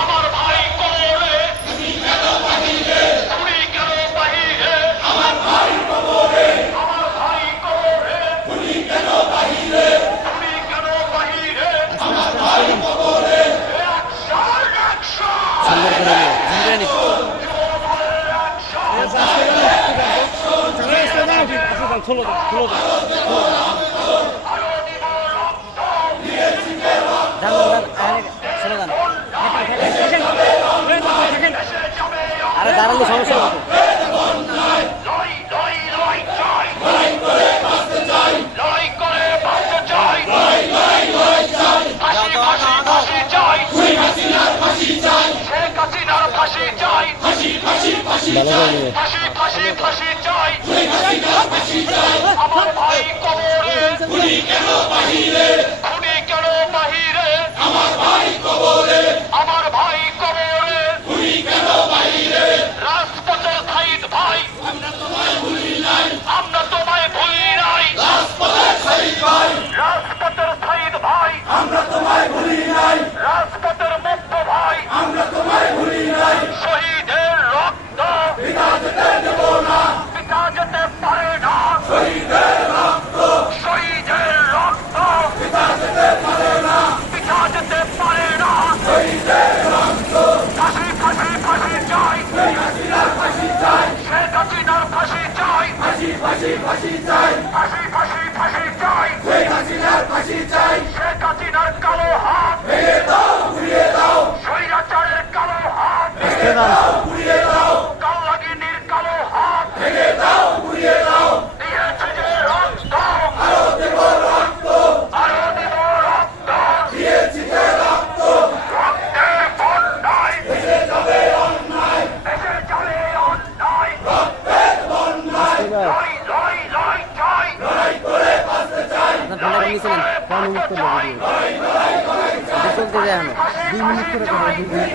আমার ভাই কবরে তুমি কেন বাহিরে তুমি কেন বাহিরে আমার ভাই কবরে আমার ভাই কবরে তুমি কেন বাহিরে তুমি কেন বাহিরে আমার ভাই কবরে আরে দাঁড়ালে সমস্যা আমার ভাই কবরে খুনি কেন বাহিরে খুনি কেন বাহিরে আমার ভাই কবরে আমার ভাই কবরে খুনি কেন বাহিরে রাজপথের খাইদ ভাই আমরা তোমায় ভুলি নাই আমরা তোমায় ভুলি নাই রাজপথের খাইদ ভাই রাজপথের খাইদ ভাই আমরা তোমায় ভুলি নাই রাজপথের মুক্ত ভাই আমরা তোমায় ভুলি নাই শহীদের রক্ত পিতা যেতে দেব না পিতা যেতে পারে না শহীদের রক্ত শহীদের রক্ত পিতা যেতে পারে না পিতা যেতে পারে না শহীদের রক্ত ফাঁসি ফাঁসি ফাঁসি চাই শেখ হাসিনার ফাঁসি চাই শেখ হাসিনার ফাঁসি চাই ফাঁসি ফাঁসি ফাঁসি চাই ফাঁসি ফাঁসি ফাঁসি চাই শেখ হাসিনার ফাঁসি চাই শেখ হাসিনার কালো হাত ভেঙে দাও ঘুরিয়ে দাও স্বৈরাচারের কালো হাত ভেঙে দাও ঘুরিয়ে দাও কালনাগিনীর কালো হাত ভেঙে দাও ঘুরিয়ে দাও দিয়েছে যে রক্ত আরো দেব রক্ত আরো দেব রক্ত দিয়েছি যে রক্ত রক্তে বন্যায় ভেসে যাবে অন্যায় ভেসে যাবে অন্যায় রক্তের বন্যায় লড়াই লড়াই লড়াই চাই লড়াই করে বাঁচতে চাই আপনার ফোনটা নিয়েছিলেন 5 মিনিট করবো ভিডিও চলতে যায় না 2 মিনিট করে 2 মিনিট